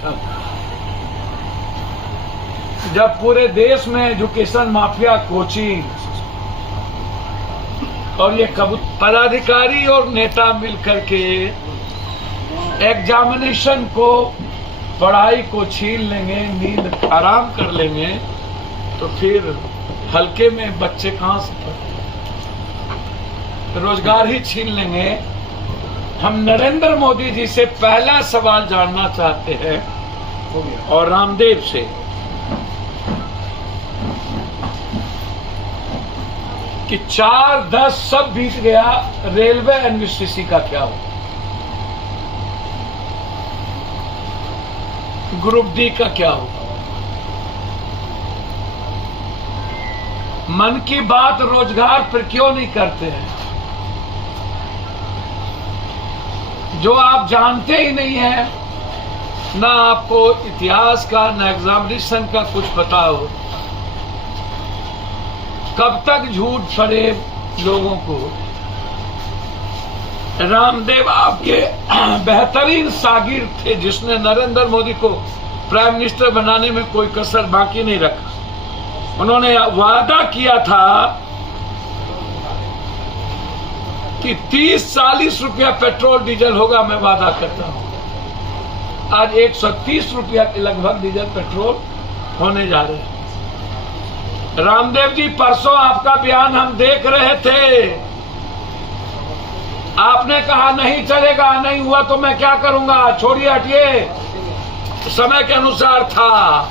था जब पूरे देश में एजुकेशन माफिया, कोचिंग और ये पदाधिकारी और नेता मिलकर के एग्जामिनेशन को, पढ़ाई को छीन लेंगे, नींद आराम कर लेंगे, तो फिर हल्के में बच्चे कहां से पढ़ेंगे? रोजगार ही छीन लेंगे। हम नरेंद्र मोदी जी से पहला सवाल जानना चाहते हैं और रामदेव से कि 4-10 सब बीत गया, रेलवे एनवीसीसी का क्या हो, ग्रुप डी का क्या हो? मन की बात रोजगार पर क्यों नहीं करते हैं? जो आप जानते ही नहीं है, ना आपको इतिहास का, ना एग्जामिनेशन का कुछ पता हो, कब तक झूठ फरेब लोगों को? रामदेव आपके बेहतरीन शागिर्द थे जिसने नरेंद्र मोदी को प्राइम मिनिस्टर बनाने में कोई कसर बाकी नहीं रखा। उन्होंने वादा किया था कि 30-40 रुपया पेट्रोल डीजल होगा, मैं वादा करता हूं। आज 130 रुपया के लगभग डीजल पेट्रोल होने जा रहे हैं। रामदेव जी, परसों आपका बयान हम देख रहे थे, आपने कहा नहीं चलेगा, नहीं हुआ तो मैं क्या करूंगा, छोड़िए, हटिए। समय के अनुसार था।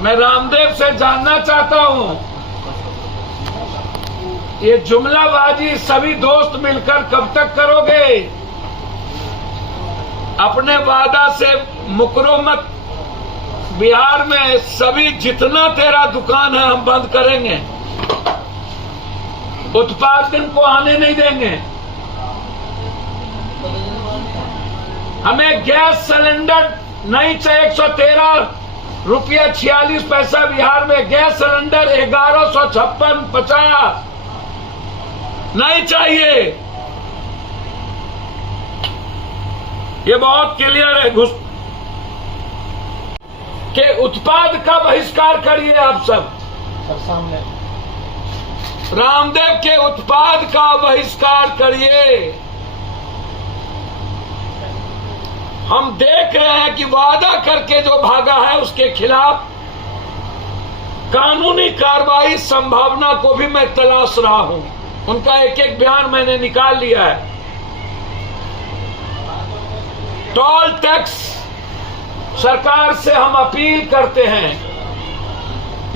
मैं रामदेव से जानना चाहता हूं, ये जुमलाबाजी सभी दोस्त मिलकर कब तक करोगे? अपने वादा से मुकरो मत। बिहार में सभी जितना तेरा दुकान है हम बंद करेंगे, उत्पादन को आने नहीं देंगे। हमें गैस सिलेंडर नहीं चाहिए। 113 रुपया 46 पैसा बिहार में गैस सिलेंडर, 1156.50 नहीं चाहिए। ये बहुत क्लियर है। घुस के उत्पाद का बहिष्कार करिए आप सब सामने। रामदेव के उत्पाद का बहिष्कार करिए। हम देख रहे हैं कि वादा करके जो भागा है उसके खिलाफ कानूनी कार्रवाई संभावना को भी मैं तलाश रहा हूं। उनका एक एक बयान मैंने निकाल लिया है। टोल टैक्स सरकार से हम अपील करते हैं,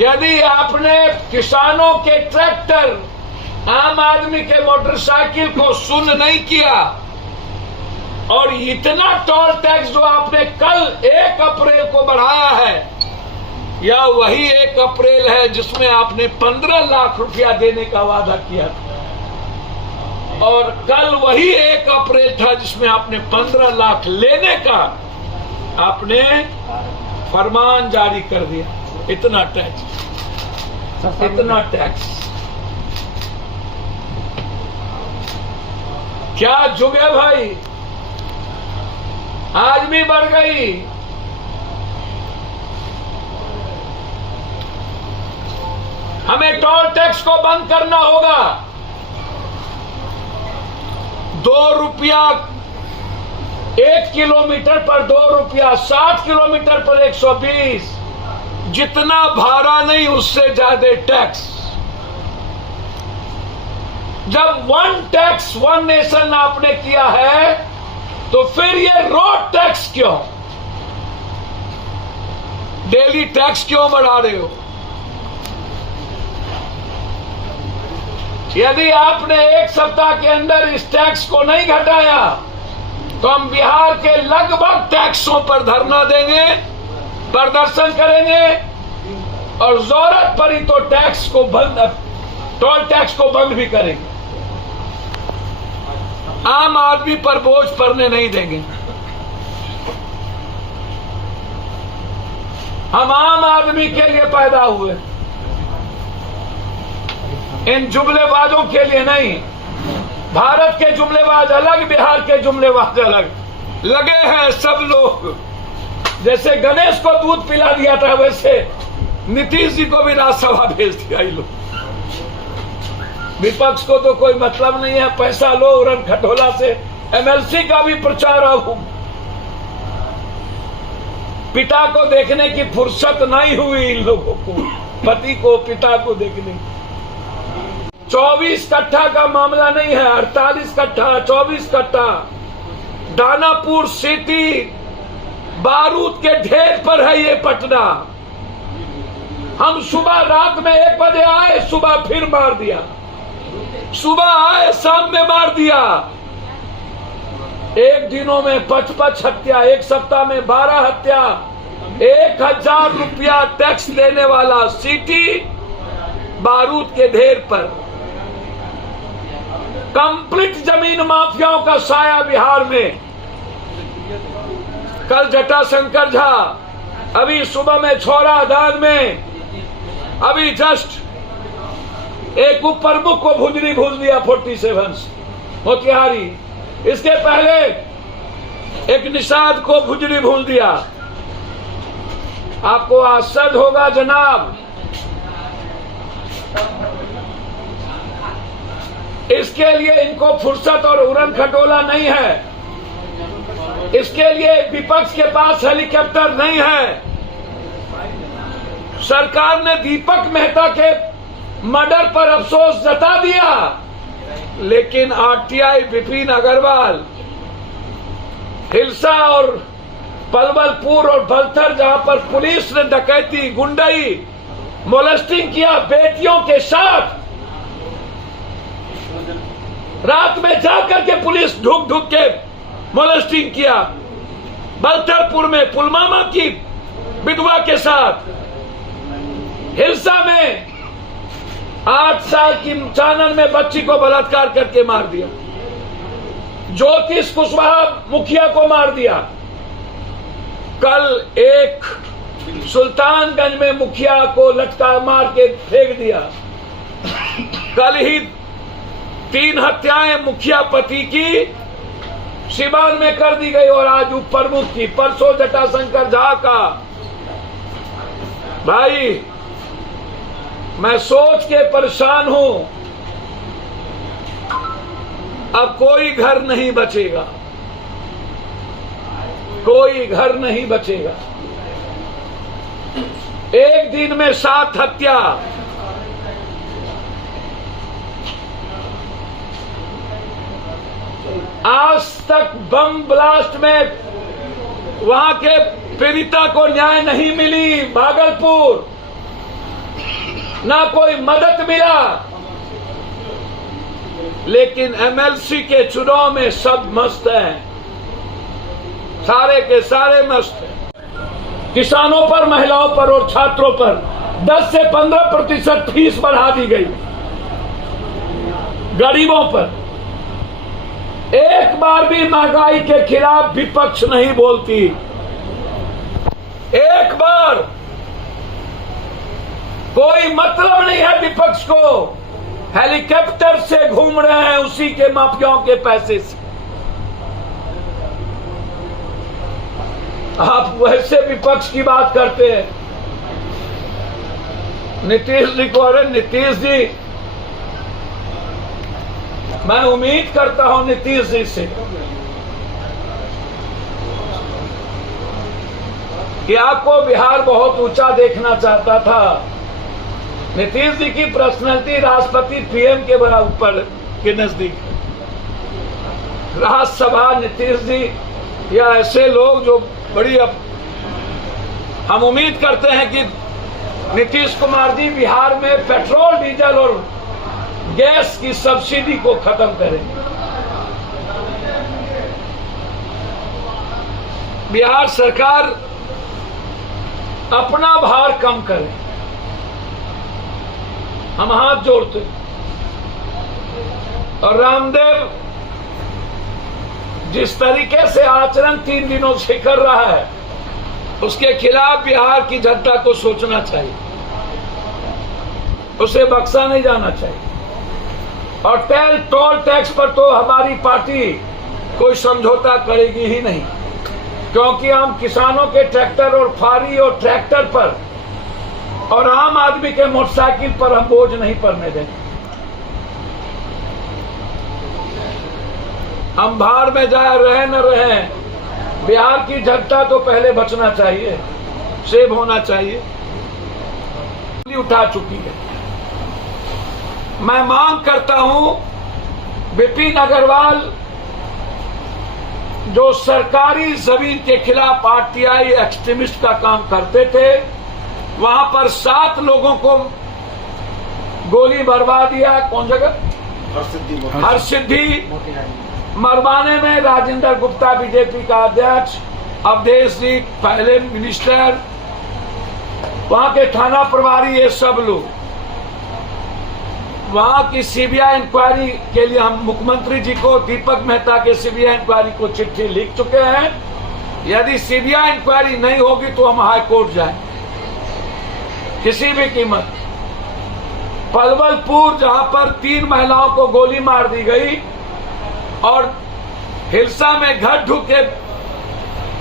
यदि आपने किसानों के ट्रैक्टर, आम आदमी के मोटरसाइकिल को सुन नहीं किया और इतना टोल टैक्स जो आपने कल 1 अप्रैल को बढ़ाया है, या वही 1 अप्रैल है जिसमें आपने 15 लाख रुपया देने का वादा किया था, और कल वही 1 अप्रैल था जिसमें आपने 15 लाख लेने का आपने फरमान जारी कर दिया। इतना टैक्स, इतना टैक्स, क्या जुग है भाई? आज भी बढ़ गई। हमें टोल टैक्स को बंद करना होगा। 2 रुपया 1 किलोमीटर पर 2 रुपया, 60 किलोमीटर पर 120, जितना भाड़ा नहीं उससे ज्यादा टैक्स। जब वन टैक्स वन नेशन आपने किया है, तो फिर ये रोड टैक्स क्यों, डेली टैक्स क्यों बढ़ा रहे हो? यदि आपने 1 सप्ताह के अंदर इस टैक्स को नहीं घटाया, तो हम बिहार के लगभग टैक्सों पर धरना देंगे, प्रदर्शन करेंगे, और जरूरत पड़ी तो टैक्स को बंद, टोल टैक्स को बंद भी करेंगे। आम आदमी पर बोझ पड़ने नहीं देंगे। हम आम आदमी के लिए पैदा हुए, इन जुमलेबाजों के लिए नहीं। भारत के जुमलेबाज अलग, बिहार के जुमलेबाज अलग। लगे हैं सब लोग। जैसे गणेश को दूध पिला दिया था, वैसे नीतीश जी को भी राज्यसभा भेज दिया। ये लोग विपक्ष को तो कोई मतलब नहीं है, पैसा लो उड़न खटोला से। एमएलसी का भी प्रचार अब पिता को देखने की फुर्सत नहीं हुई इन लोगों को, पति को पिता को देखने की। 24 कट्ठा का मामला नहीं है, 48 कट्ठा 24 कट्ठा दानापुर सिटी बारूद के ढेर पर है ये पटना। हम सुबह रात में 1 बजे आए, सुबह फिर मार दिया, सुबह आए शाम में मार दिया। एक दिनों में 55 हत्या, एक सप्ताह में 12 हत्या। 1000 रुपया टैक्स देने वाला सिटी बारूद के ढेर पर। कंप्लीट जमीन माफियाओं का साया बिहार में। कल जटाशंकर झा, अभी सुबह में छौरादान में, अभी जस्ट एक उप प्रमुख को भुजरी भूल दिया 47 मोतिहारी। इसके पहले एक निषाद को भुजरी भूल दिया। आपको आश्चर्य होगा जनाब, इसके लिए इनको फुर्सत और उड़न खटोला नहीं है। इसके लिए विपक्ष के पास हेलीकॉप्टर नहीं है। सरकार ने दीपक मेहता के मर्डर पर अफसोस जता दिया, लेकिन आरटीआई विपिन अग्रवाल, हिलसा और पलवलपुर और बलथर, जहां पर पुलिस ने डकैती, गुंडई, मोलेस्टिंग किया बेटियों के साथ, रात में जाकर के पुलिस ढुक ढुक के मोलेस्टिंग किया। बलथरपुर में पुलवामा की विधवा के साथ, हिलसा में 8 साल की चानन में बच्ची को बलात्कार करके मार दिया। ज्योतिष कुशवाहा मुखिया को मार दिया। कल एक सुल्तानगंज में मुखिया को लटका मार के फेंक दिया। कल ही 3 हत्याएं मुखिया पति की सिवान में कर दी गई और आज उप प्रमुख की, परसों जटाशंकर झा का। भाई मैं सोच के परेशान हूं, अब कोई घर नहीं बचेगा, कोई घर नहीं बचेगा। एक दिन में 7 हत्या। आज तक बम ब्लास्ट में वहां के पीड़िता को न्याय नहीं मिली। भागलपुर ना कोई मदद मिला, लेकिन एमएलसी के चुनाव में सब मस्त हैं, सारे के सारे मस्त हैं। किसानों पर, महिलाओं पर और छात्रों पर 10 से 15% फीस बढ़ा दी गई। गरीबों पर एक बार भी महंगाई के खिलाफ विपक्ष नहीं बोलती। एक बार कोई मतलब नहीं है विपक्ष को। हेलीकॉप्टर से घूम रहे हैं उसी के माफियाओं के पैसे से। आप वैसे विपक्ष की बात करते हैं। नीतीश जी को, अरे नीतीश जी, मैं उम्मीद करता हूं नीतीश जी से कि आपको बिहार बहुत ऊंचा देखना चाहता था। नीतीश जी की पर्सनैलिटी राष्ट्रपति पीएम के बराबर के नजदीक। राज्यसभा नीतीश जी या ऐसे लोग जो बड़ी, अब हम उम्मीद करते हैं कि नीतीश कुमार जी बिहार में पेट्रोल, डीजल और गैस की सब्सिडी को खत्म करेंगे। बिहार सरकार अपना भार कम करे, हम हाथ जोड़ते। और रामदेव जिस तरीके से आचरण 3 दिनों से कर रहा है, उसके खिलाफ बिहार की जनता को सोचना चाहिए, उसे बख्शा नहीं जाना चाहिए। और टोल टैक्स पर तो हमारी पार्टी कोई समझौता करेगी ही नहीं, क्योंकि हम किसानों के ट्रैक्टर और फारी और ट्रैक्टर पर और आम आदमी के मोटरसाइकिल पर हम बोझ नहीं पड़ने देंगे। हम बाहर में जाए रहे न रहे, बिहार की जनता तो पहले बचना चाहिए, सेव होना चाहिए, उठा चुकी है। मैं मांग करता हूं, विपिन अग्रवाल जो सरकारी जमीन के खिलाफ आरटीआई एक्सट्रीमिस्ट का काम करते थे, वहां पर 7 लोगों को गोली मरवा दिया। कौन जगह? हरसिद्धि मरवाने में राजेंद्र गुप्ता बीजेपी का अध्यक्ष, अवधेश जी पहले मिनिस्टर, वहां के थाना प्रभारी, ये सब लोग। वहां की सीबीआई इंक्वायरी के लिए हम मुख्यमंत्री जी को, दीपक मेहता के सीबीआई इंक्वायरी को चिट्ठी लिख चुके हैं। यदि सीबीआई इंक्वायरी नहीं होगी तो हम हाई कोर्ट जाएंगे किसी भी कीमत। पलवलपुर जहां पर 3 महिलाओं को गोली मार दी गई और हिलसा में घर ढुके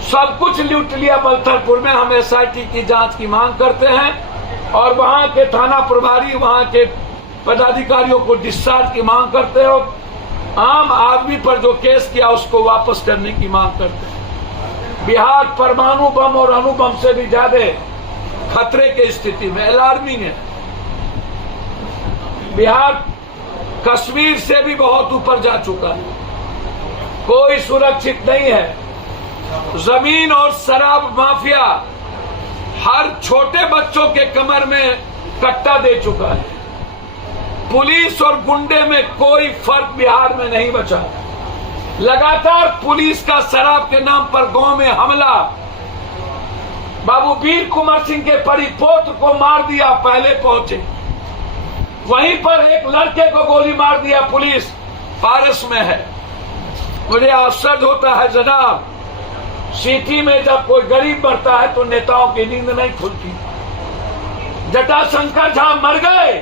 सब कुछ लूट लिया बलथरपुर में, हम एसआईटी की जांच की मांग करते हैं और वहां के थाना प्रभारी, वहां के पदाधिकारियों को डिस्चार्ज की मांग करते हो। आम आदमी पर जो केस किया उसको वापस करने की मांग करते हैं। बिहार परमाणु बम और अणुबम से भी ज्यादा खतरे की स्थिति में, अलार्मिंग है। बिहार कश्मीर से भी बहुत ऊपर जा चुका है, कोई सुरक्षित नहीं है। जमीन और शराब माफिया हर छोटे बच्चों के कमर में कट्टा दे चुका है। पुलिस और गुंडे में कोई फर्क बिहार में नहीं बचा। लगातार पुलिस का शराब के नाम पर गांव में हमला। बाबू वीर कुंवर सिंह के परिपोत्र को मार दिया, पहले पहुंचे। वहीं पर एक लड़के को गोली मार दिया, पुलिस पारस में है। मुझे अफसोस होता है जनाब, सिटी में जब कोई गरीब मरता है तो नेताओं की नींद नहीं खुलती। जटाशंकर झा मर गए,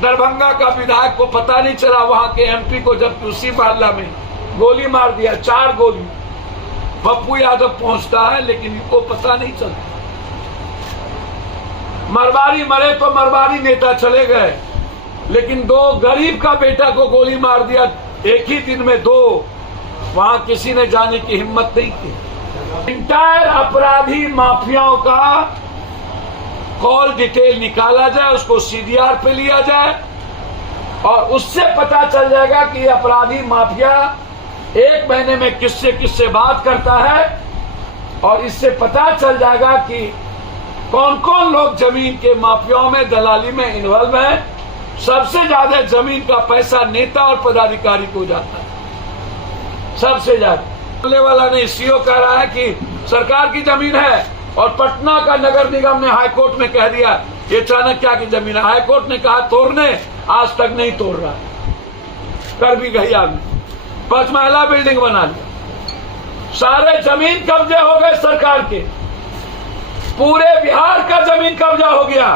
दरभंगा का विधायक को पता नहीं चला, वहां के एमपी को जब उसी मोहल्ला में गोली मार दिया, 4 गोली। पप्पू यादव पहुंचता है लेकिन इनको पता नहीं चलता। मरवारी मरे तो मरवारी नेता चले गए, लेकिन 2 गरीब का बेटा को गोली मार दिया एक ही दिन में 2। वहां किसी ने जाने की हिम्मत नहीं की। इंटायर अपराधी माफियाओं का कॉल डिटेल निकाला जाए, उसको सीडीआर पे लिया जाए और उससे पता चल जाएगा कि अपराधी माफिया 1 महीने में किससे बात करता है और इससे पता चल जाएगा कि कौन कौन लोग जमीन के माफियाओं में, दलाली में इन्वॉल्व हैं। सबसे ज्यादा जमीन का पैसा नेता और पदाधिकारी को जाता है, सबसे ज्यादा। बोलने वाला नहीं, सीओ कह रहा है कि सरकार की जमीन है और पटना का नगर निगम ने हाईकोर्ट में कह दिया ये चाणक्य की जमीन है। हाईकोर्ट ने कहा तोड़ने, आज तक नहीं तोड़ रहा, कर भी गई आदमी। 5 महला बिल्डिंग बना लिया, सारे जमीन कब्जे हो गए सरकार के, पूरे बिहार का जमीन कब्जा हो गया।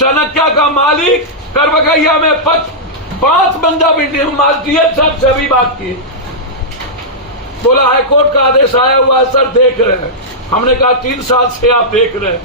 चाणक्य का मालिक करबगैया में 5 मंजिला बिल्डिंग, मालदीव सब सभी बात की। बोला हाईकोर्ट का आदेश आया हुआ है सर, देख रहे हैं। हमने कहा 3 साल से आप देख रहे हैं,